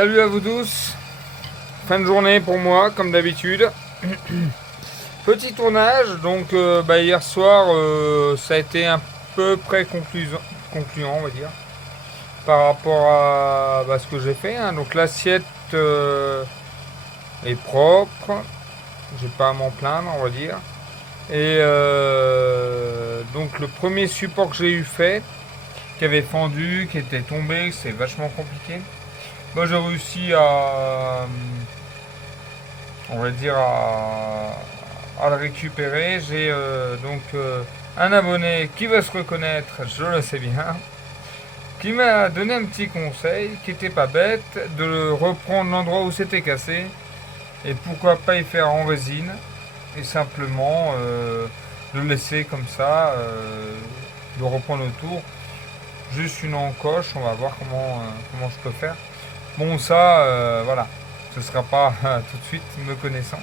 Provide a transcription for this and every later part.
Salut à vous tous. Fin de journée pour moi, comme d'habitude. Petit tournage, donc hier soir, ça a été à peu près concluant, on va dire, par rapport à ce que j'ai fait, hein. Donc l'assiette est propre, j'ai pas à m'en plaindre, on va dire. Et donc le premier support que j'ai eu fait, qui avait fendu, qui était tombé, c'est vachement compliqué. Moi j'ai réussi à, on va dire, à le récupérer. J'ai un abonné qui va se reconnaître, je le sais bien, qui m'a donné un petit conseil qui était pas bête, de reprendre l'endroit où c'était cassé et pourquoi pas y faire en résine et simplement le laisser comme ça, de reprendre autour. Juste une encoche, on va voir comment je peux faire. Bon, ça, voilà, ce sera pas tout de suite, me connaissant.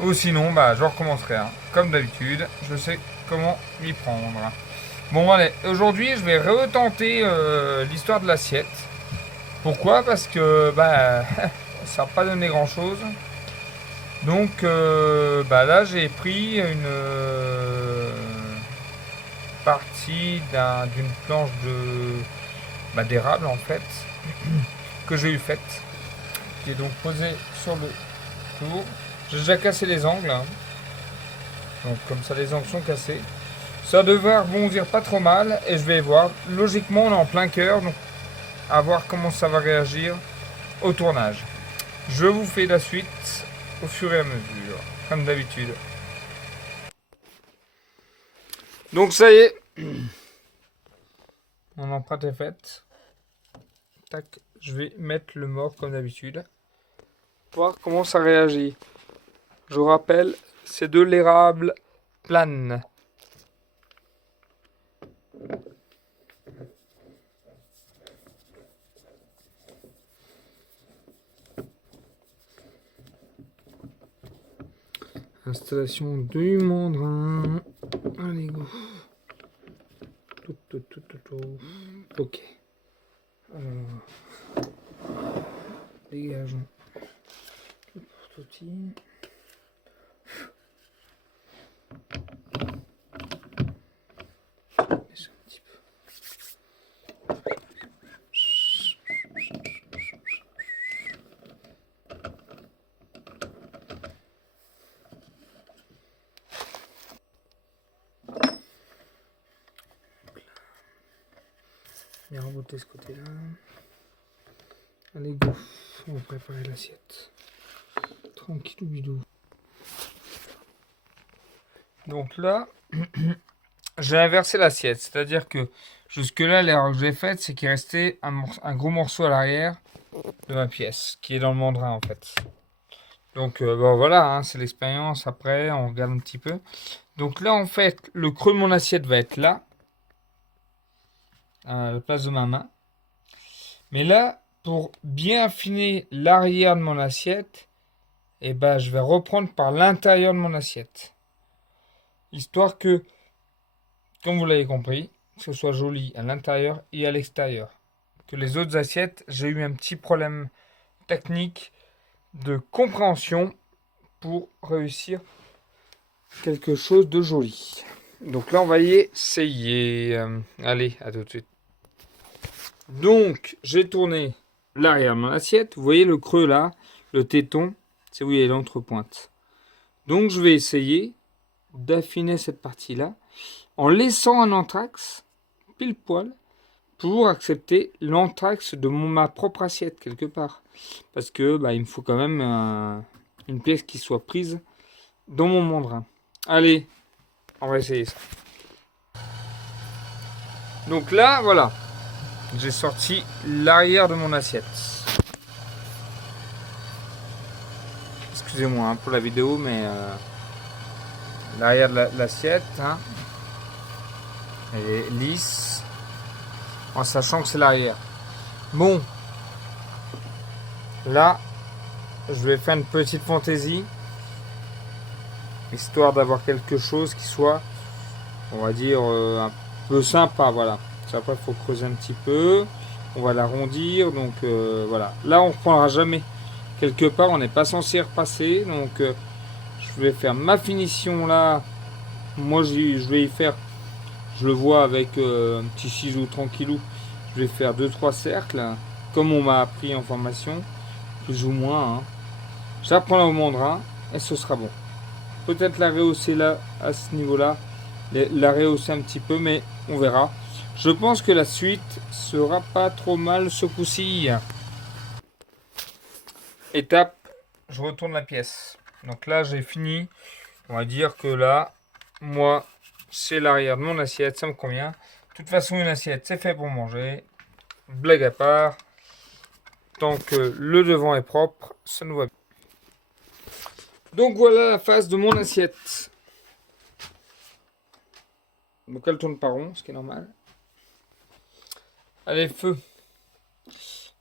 Ou sinon, je recommencerai, hein. Comme d'habitude, je sais comment m'y prendre. Bon, allez, aujourd'hui, je vais retenter l'histoire de l'assiette. Pourquoi? Parce que ça n'a pas donné grand-chose. Donc, là, j'ai pris une partie d'une planche d'érable, en fait, que j'ai eu faite, qui est donc posée sur le tour. J'ai déjà cassé les angles, hein. Donc comme ça les angles sont cassés. Ça devrait rebondir pas trop mal et je vais voir. Logiquement on est en plein cœur, donc à voir comment ça va réagir au tournage. Je vous fais la suite au fur et à mesure, comme d'habitude. Donc ça y est, mon empreinte est faite. Tac, je vais mettre le mort comme d'habitude. Voir comment ça réagit. Je vous rappelle, c'est de l'érable plane. Installation du mandrin. Allez, go. Ok. Alors, dégageons. Tout. Laisse un petit peu. Bien remonter ce côté-là. Allez, go. On va préparer l'assiette. Tranquillou bidou. Donc là, j'ai inversé l'assiette. C'est-à-dire que jusque-là, l'erreur que j'ai faite, c'est qu'il restait un gros morceau à l'arrière de ma pièce, qui est dans le mandrin en fait. Donc voilà, hein, c'est l'expérience. Après, on regarde un petit peu. Donc là, en fait, le creux de mon assiette va être là, à la place de ma main. Mais là, pour bien affiner l'arrière de mon assiette, je vais reprendre par l'intérieur de mon assiette. Histoire que, comme vous l'avez compris, que ce soit joli à l'intérieur et à l'extérieur. Que les autres assiettes, j'ai eu un petit problème technique de compréhension pour réussir quelque chose de joli. Donc là, on va y essayer. Allez, à tout de suite. Donc, j'ai tourné l'arrière de mon assiette. Vous voyez le creux là, le téton, c'est où il y a l'entrepointe. Donc, je vais essayer d'affiner cette partie-là en laissant un anthrax pile poil pour accepter l'anthrax de ma propre assiette quelque part. Parce que il me faut quand même une pièce qui soit prise dans mon mandrin. Allez, on va essayer ça. Donc là, voilà. J'ai sorti l'arrière de mon assiette. Excusez-moi pour la vidéo, mais l'arrière de l'assiette, hein, elle est lisse, en sachant que c'est l'arrière. Bon, là, je vais faire une petite fantaisie, histoire d'avoir quelque chose qui soit, on va dire, un peu sympa, voilà. Après, il faut creuser un petit peu. On va l'arrondir. Donc voilà. Là, on ne reprendra jamais. Quelque part, on n'est pas censé repasser. Donc je vais faire ma finition là. Moi, je vais y faire. Je le vois avec un petit ciseau tranquillou. Je vais faire deux trois cercles. Comme on m'a appris en formation. Plus ou moins. Hein. J'apprends là au mandrin. Et ce sera bon. Peut-être la rehausser là, à ce niveau-là. La rehausser un petit peu, mais on verra. Je pense que la suite sera pas trop mal ce coup-ci. Étape, je retourne la pièce. Donc là, j'ai fini. On va dire que là, moi, c'est l'arrière de mon assiette, ça me convient. De toute façon, une assiette, c'est fait pour manger. Blague à part. Tant que le devant est propre, ça nous va bien. Donc voilà la face de mon assiette. Donc elle tourne pas rond, ce qui est normal. Allez, feu.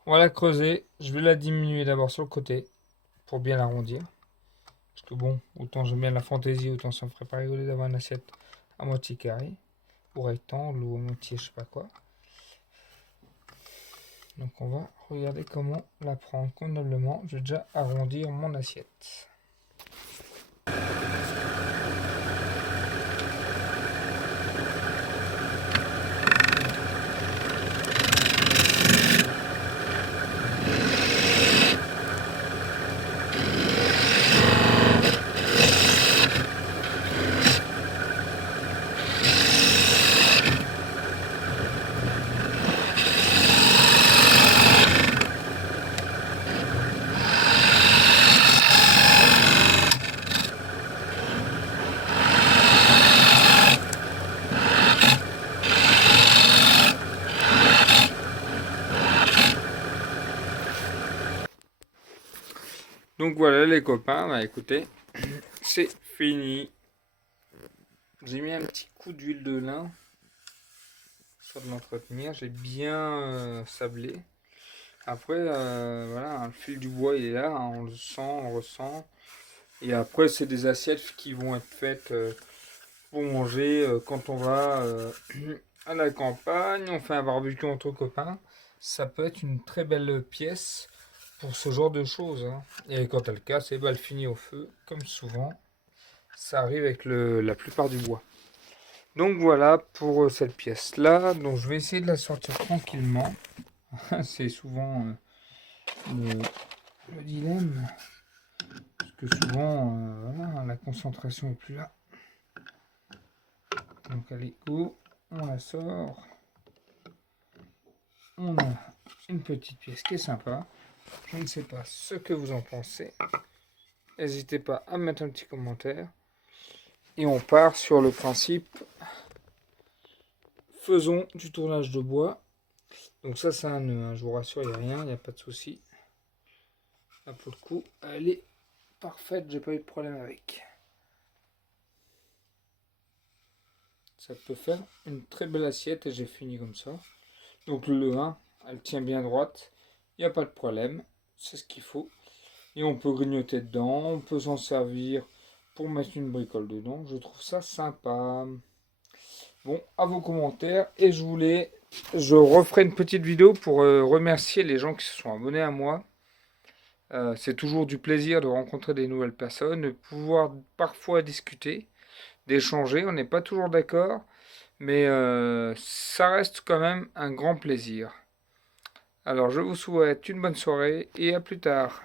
On va la creuser. Je vais la diminuer d'abord sur le côté pour bien l'arrondir. Parce que bon, autant j'aime bien la fantaisie, autant ça me ferait pas rigoler d'avoir une assiette à moitié carrée, ou rectangle, ou à moitié je sais pas quoi. Donc on va regarder comment la prendre convenablement. Je vais déjà arrondir mon assiette. Donc voilà les copains, bah écoutez, c'est fini. J'ai mis un petit coup d'huile de lin, soit de l'entretenir, j'ai bien sablé. Après, voilà, le fil du bois il est là, hein, on le sent, on le ressent. Et après, c'est des assiettes qui vont être faites pour manger quand on va à la campagne, on fait un barbecue entre copains. Ça peut être une très belle pièce pour ce genre de choses. Hein. Et quand elle casse, et ben, elle finit au feu, comme souvent. Ça arrive avec la plupart du bois. Donc voilà pour cette pièce-là. Donc je vais essayer de la sortir tranquillement. C'est souvent le dilemme. Parce que souvent, voilà, la concentration est plus là. Donc allez, go, on la sort. On a une petite pièce qui est sympa. Je ne sais pas ce que vous en pensez. N'hésitez pas à mettre un petit commentaire. Et on part sur le principe. Faisons du tournage de bois. Donc ça c'est un nœud, hein. Je vous rassure, il n'y a rien, il n'y a pas de souci. Là pour le coup, elle est parfaite, j'ai pas eu de problème avec. Ça peut faire une très belle assiette et j'ai fini comme ça. Donc le 1, elle tient bien droite, il n'y a pas de problème, c'est ce qu'il faut. Et on peut grignoter dedans, on peut s'en servir pour mettre une bricole dedans, je trouve ça sympa. Bon, à vos commentaires, et je referai une petite vidéo pour remercier les gens qui se sont abonnés à moi. C'est toujours du plaisir de rencontrer des nouvelles personnes, de pouvoir parfois discuter, d'échanger. On n'est pas toujours d'accord, mais ça reste quand même un grand plaisir. Alors je vous souhaite une bonne soirée et à plus tard.